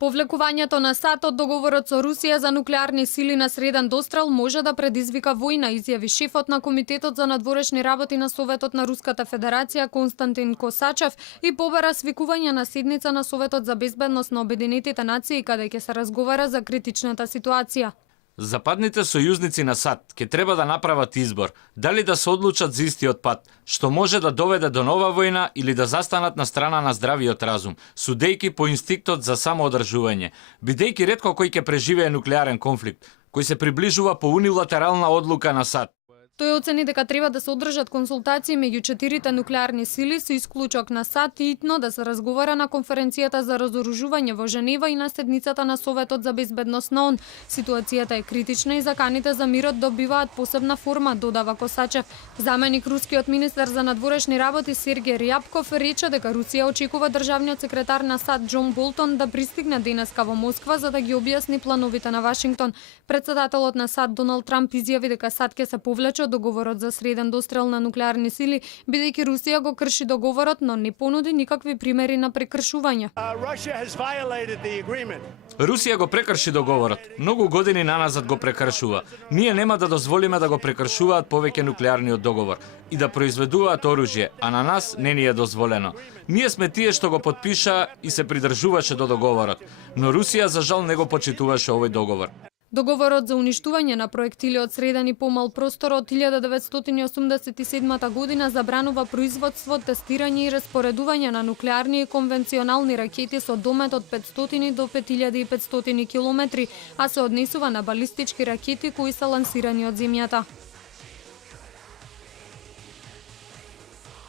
Повлекувањето на САД од договорот со Русија за нуклеарни сили на среден дострел може да предизвика војна, изјави шефот на Комитетот за надворешни работи на Советот на Руската Федерација Константин Косачев и побара свикување на седница на Советот за безбедност на Обединетите нации каде ќе се разговара за критичната ситуација. Западните сојузници на САД ќе треба да направат избор, дали да се одлучат за истиот пат, што може да доведе до нова војна или да застанат на страна на здравиот разум, судејки по инстинктот за самоодржување, бидејќи ретко кој ќе преживее нуклеарен конфликт, кој се приближува по унилатерална одлука на САД. Тој оцени дека треба да се одржат консултации меѓу 4 нуклеарни сили со исклучок на САД и итно да се разговара на конференцијата за разоружување во Женева и на седницата на Советот за безбедност на ООН. Ситуацијата е критична и заканите за мирот добиваат посебна форма, додава Косачев. Заменик рускиот министер за надворешни работи Сергеј Рјапков рече дека Русија очекува државниот секретар на САД Џон Болтон да пристигне денеска во Москва за да ги објасни плановите на Вашингтон. Председателот на САД Доналд Трамп изјави дека САД ќе се повлече од договорот за среден дострел на нуклеарни сили, бидејќи Русија го крши договорот, но не понуди никакви примери на прекршување. Русија го прекрши договорот. Многу години наназад го прекршува. Ние нема да дозволиме да го прекршуваат повеќе нуклеарниот договор и да произведуваат оружје, а на нас не ни е дозволено. Ние сме тие што го подпиша и се придржуваше до договорот, но Русија за жал не го почитуваше овој договор. Договорот за уништување на проектили од среден и помал простор од 1987 година забранува производство, тестирање и распоредување на нуклеарни и конвенционални ракети со домет од 500 до 5500 километри, а се однесува на балистички ракети кои се лансирани од земјата.